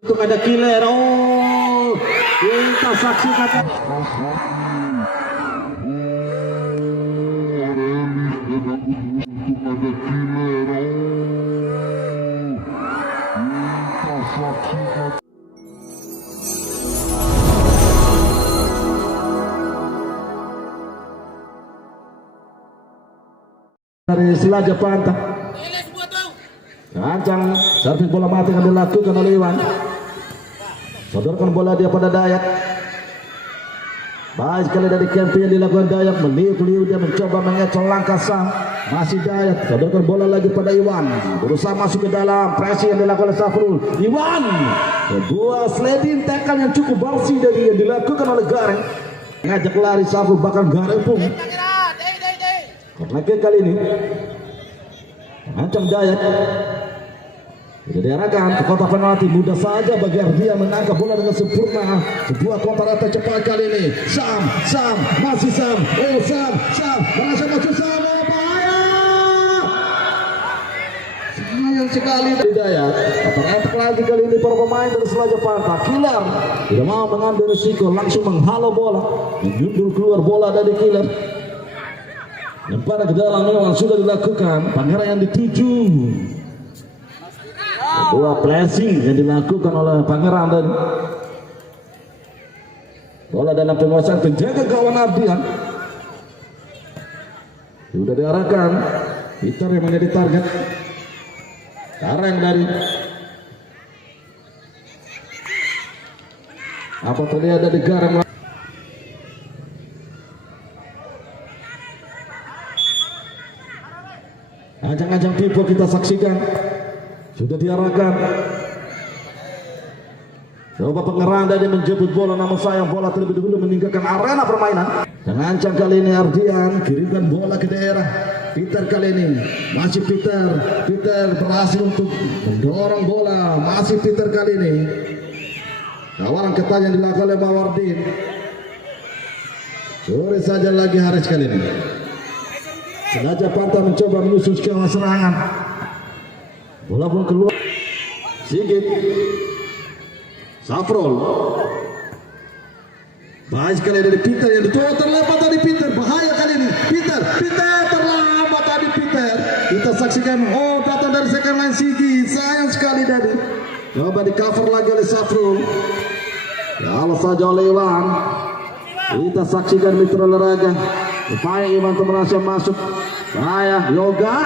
Untuk ada killer. Oh, kita saksikan. Dari Selaja Pantai. Rancang servis bola mati yang dilakukan oleh Iwan. Sodorkan bola dia pada Dayak. Baik sekali dari Kempi yang dilakukan Dayak. Meliuk-liuk dia mencoba mengecol langkah sang. Masih Dayak. Sodorkan bola lagi pada Iwan. Berusaha masuk ke dalam. Presi yang dilakukan oleh Safrul. Iwan. Sebuah sliding tackle yang cukup bersih dari yang dilakukan oleh Gareng. Ngajak lari Safrul, bahkan Gareng pun. Karena kali ini ancam Dayak. Sudah diarahkan ke kotak penalti. Mudah saja bagi Ardia menangkap bola dengan sempurna. Sebuah kontra atak cepat kali ini. Sam, masih Sam. Oh Sam, merasa masuk Sam. Oh bahaya. Sayang sekali Dayak. Atak lagi kali ini para pemain dari Selaja Pantai. Killer tidak mau mengambil risiko, langsung menghalau bola, menyundul keluar bola dari Killer. Lemparan ke dalam memang sudah dilakukan. Pangeran yang dituju. Sebuah flashing yang dilakukan oleh Pangeran dan bola dalam penguasaan penjaga gawang Ardian. Sudah diarahkan. Peter yang menjadi target. Kareng dari apa terlihat dari Gareng. Ajang-ajang tipu kita saksikan. Sudah diarahkan. Coba pengerang dari menjemput bola, namun sayang bola terlebih dahulu meninggalkan arena permainan. Dan ancang kali ini Ardian kirimkan bola ke daerah Peter kali ini. Masih Peter berhasil untuk mendorong bola. Masih Peter kali ini. Kawalan ketat yang dilakukan oleh Mawardin. Sore saja lagi Haris kali ini. Selaja Pantai mencoba menyusun skema serangan. Bola pun keluar. Sigit. Safrul. Baik sekali dari Peter yang ditutup, terlambat tadi Peter. Bahaya kali ini. Peter terlambat tadi Peter. Kita saksikan. Oh, datang dari second line Sigit. Sayang sekali tadi. Coba di cover lagi oleh Safrul. Kalau saja oleh Iwan. Kita saksikan mitra olahraga. Upaya Iwan untuk berhasil masuk. Bahaya Yoga.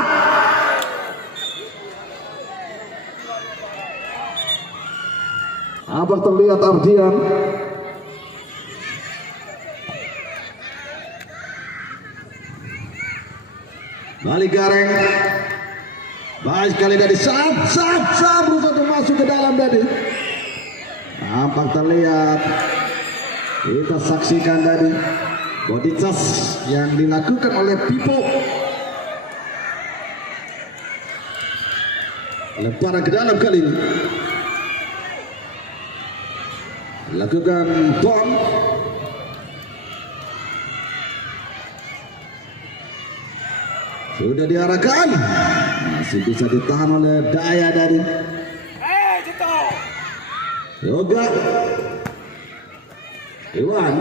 Apa terlihat Ardian. Balik Gareng. Baik sekali dari Sam berusaha untuk masuk ke dalam tadi. Nampak terlihat. Kita saksikan tadi body touch yang dilakukan oleh Pipo. Lemparan ke dalam kali ini dilakukan Tom. Sudah diarahkan, masih bisa ditahan oleh Daya dari Yoga. Iwan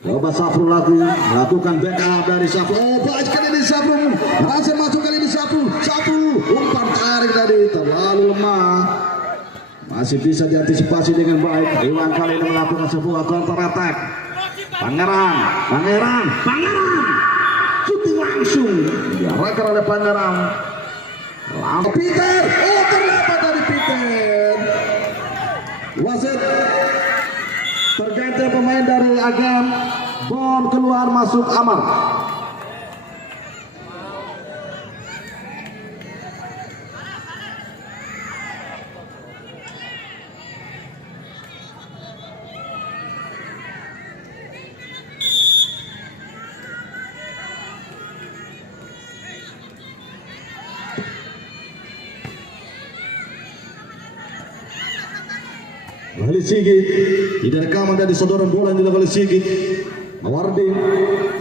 coba Safrul lagi melakukan backup dari Safrul. Oh baik sekali dari Safrul, berhasil masuk kali ini Safrul umpan tarik tadi terlalu lemah. Masih bisa diantisipasi dengan baik. Iwan kali ini melakukan sebuah counter attack. Pangeran shooting langsung diarahkan oleh Pangeran. Peter, oh terlambat dari Peter. Wasit terganti pemain dari Agam. Bon keluar masuk Amar. Oleh Sigit, tidak rekaman dari sodoran bola yang dilakukan oleh Sigit. Mawardin,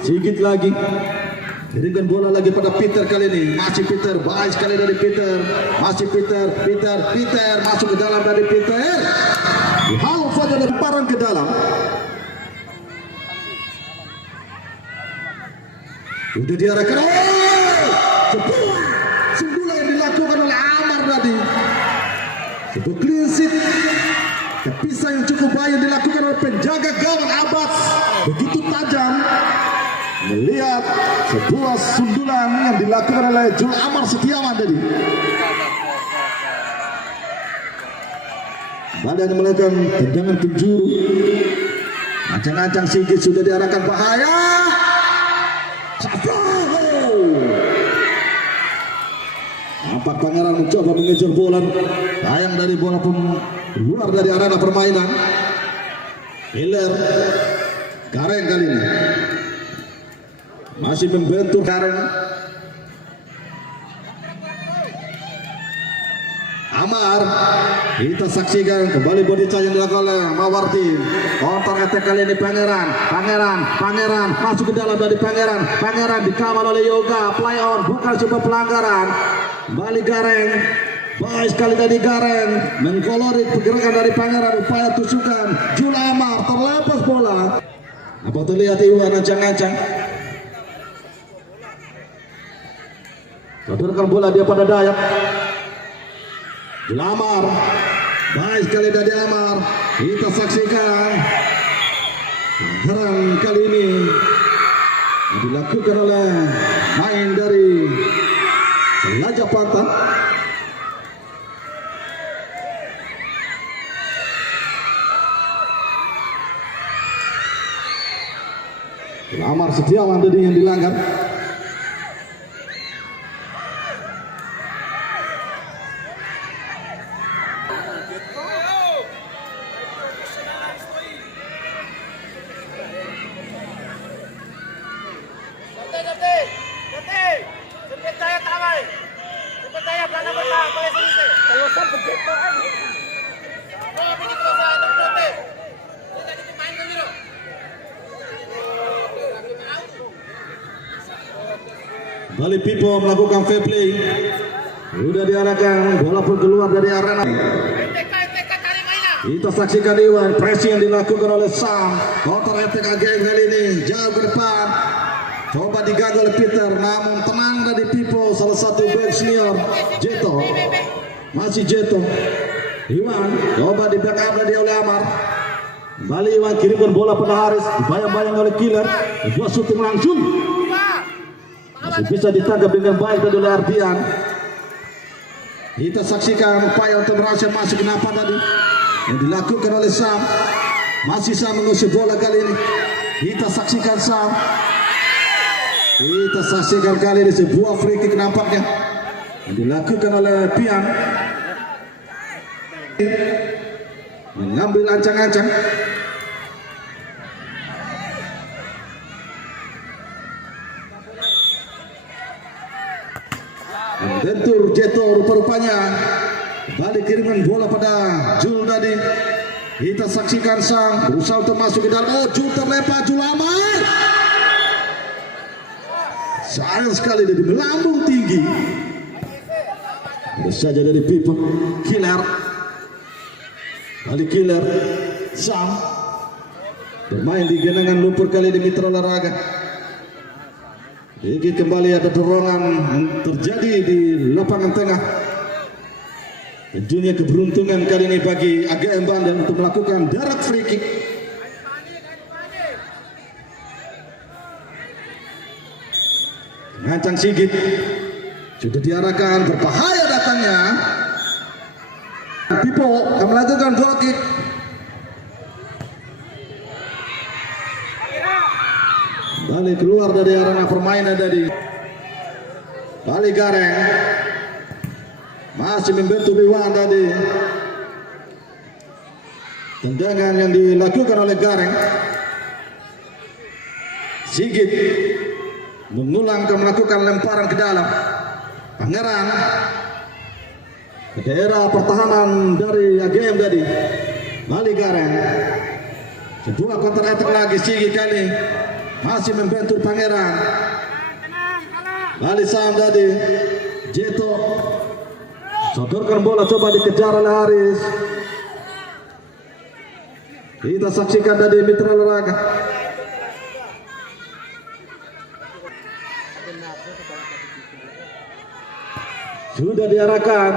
Sigit lagi. Kirimkan bola lagi pada Peter kali ini. Masih Peter, baik sekali dari Peter. Masih Peter masuk ke dalam dari Peter. Hal saja lemparan ke dalam. Sudah diarahkan. Sebuah sundulan yang dilakukan oleh Amar tadi. Sebuah clean sheet. Kepisah yang cukup baik yang dilakukan oleh penjaga gawang Abbas. Begitu tajam. Melihat sebuah sundulan yang dilakukan oleh Jul Amar Setiawan tadi. Badan yang melakukan tendangan penjuru. Ancang-ancang Sigit sudah diarahkan bahaya. Nampak Pangeran mencoba mengejar bola. Sayang dari bola pun keluar dari arena permainan. Hiller Gareng kali ini masih membentur Gareng. Amar, kita saksikan kembali body charge yang dilakukan oleh Mawarti. Counter attack kali ini Pangeran masuk ke dalam dari Pangeran dikawal oleh Yoga. Play on, bukan sebuah pelanggaran. Kembali Gareng, baik sekali dari Gareng, mengkolorit pergerakan dari Pangeran, upaya tusukan. Jul Amar terlepas bola. Apa terlihat Iwan ancang-ancang? Sodorkan bola dia pada Dayak. Jul Amar, baik sekali dari Amar. Kita saksikan pelanggaran kali ini yang dilakukan oleh main dari Selaja Pantan. Amar Setiawan tadi yang dilanggar. Bali Pipo melakukan fair play. Sudah diarahkan, bola pun keluar dari arena. Kita saksikan Iwan, pressing yang dilakukan oleh Sam. Counter attack again kali ini, jauh ke depan. Coba diganggu oleh Peter, namun tenang dari Pipo, salah satu back senior. Jeto, masih Jeto. Iwan, coba di backup dari oleh Amar. Kembali Iwan kirimkan bola pada Haris, dibayang-bayang oleh Killer. Dua shooting langsung. Masih bisa ditangkap dengan baik tadi oleh Ardian. Kita saksikan upaya untuk berhasil masuk ke napak tadi yang dilakukan oleh Sam. Masih Sam mengusir bola kali ini. Kita saksikan Sam. Kita saksikan kali ini sebuah free kick nampaknya yang dilakukan oleh Pian. Mengambil ancang-ancang. Bentur Jeto rupa-rupanya balik kiriman bola pada Jul tadi. Kita saksikan Sang berusaha untuk masuk ke dalam. Oh, Jul terlempar, Jul Amar. Sayang sekali dari melambung tinggi. Bisa saja dari Pipo. Killer. Balik Killer. Sang bermain di genangan lumpur kali di Mitra Olahraga. Ini kembali ada dorongan terjadi di lapangan tengah. Tentunya keberuntungan kali ini bagi AGM Bandung untuk melakukan darat free kick. Ngancang Sigit sudah diarahkan, berbahaya datangnya. Pipo akan melakukan goal kick. Balik keluar dari arena permainan tadi. Balik Gareng. Masih membentuk Iwan tadi. Tendangan yang dilakukan oleh Gareng. Sigit mengulang ke melakukan lemparan ke dalam. Pangeran ke daerah pertahanan dari AGM tadi. Balik Gareng. Sebuah counter attack lagi Sigit kali. Masih membentur Pangeran. Alisam tadi Jeto sodorkan bola, coba dikejar oleh Haris. Kita saksikan tadi Mitra Olahraga. Sudah diarahkan.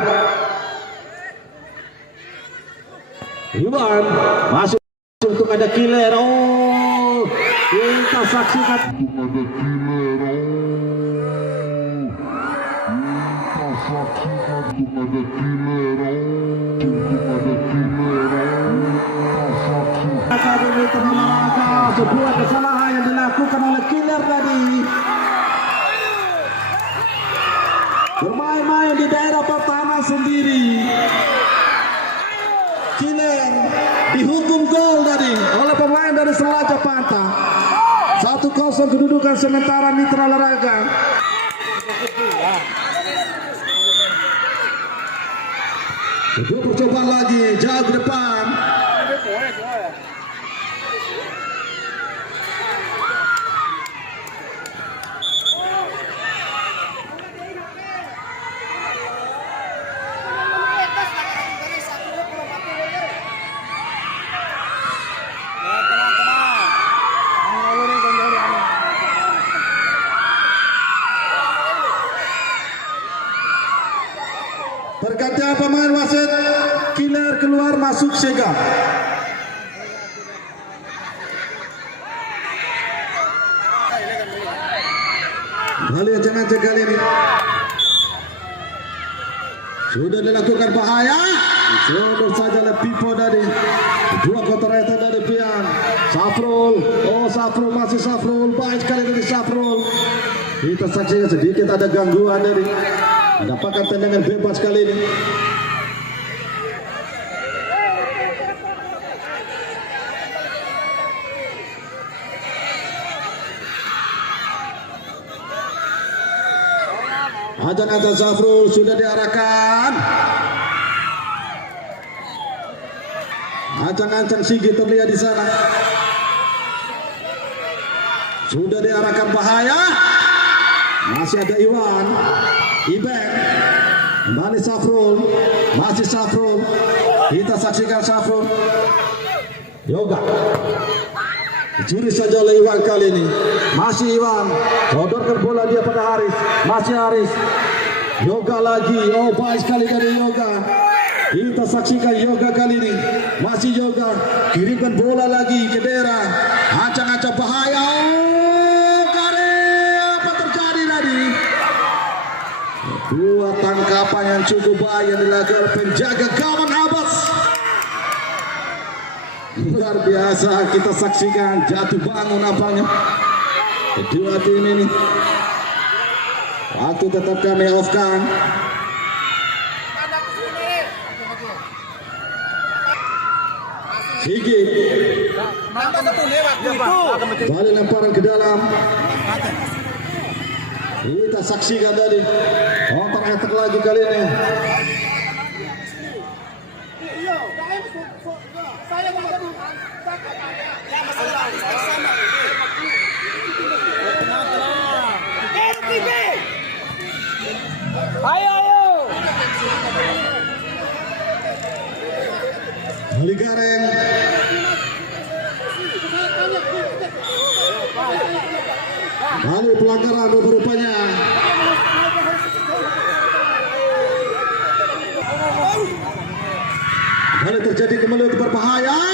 Iwan masuk untuk ada killer. Oh, kita saksikan. Sebuah kesalahan yang dilakukan oleh killer tadi. Bermain-main di daerah pertahanan sendiri. Killer dihukum gol tadi oleh pemain dari Selaja Panta. 1-0 kedudukan sementara Mitra Olahraga. Kedua percobaan lagi jauh ke depan. Pergantian pemain wasit, killer keluar masuk Sega. Kali jangan kali ini sudah dilakukan bahaya. Sudah saja oleh Pipo tadi. Dua kotor itu dari Pian Safrul. Oh, Safrul masih Safrul, baik sekali dari Safrul. Kita saksikan sedikit ada gangguan dari. Mendapatkan tendangan bebas kali ini. Ajan Zafrul sudah diarahkan. Ancang-ancang Sigi terlihat di sana. Sudah diarahkan bahaya. Masih ada Iwan. Ibeng kembali Safrul, masih Safrul. Kita saksikan Safrul. Yoga dicuri saja oleh Iwan kali ini. Masih Iwan, sodorkan bola dia pada Haris. Masih Haris. Yoga lagi. Oh, baik sekali dari Yoga. Kita saksikan Yoga kali ini. Masih Yoga, kirimkan bola lagi ke daerah. Ancang-ancang bahaya. Dua tangkapan yang cukup baik yang dilakukan penjaga gawang Abbas. Luar biasa, kita saksikan jatuh bangun nampaknya kedua tim ini. Waktu tetap kami off-kan. Sigi kembali lemparan ke dalam. Kita saksikan tadi counter-attack lagi kali ini. Ayo. Ali Gareng. Lalu pelanggaran rupanya. Kembali terjadi kembali berbahaya.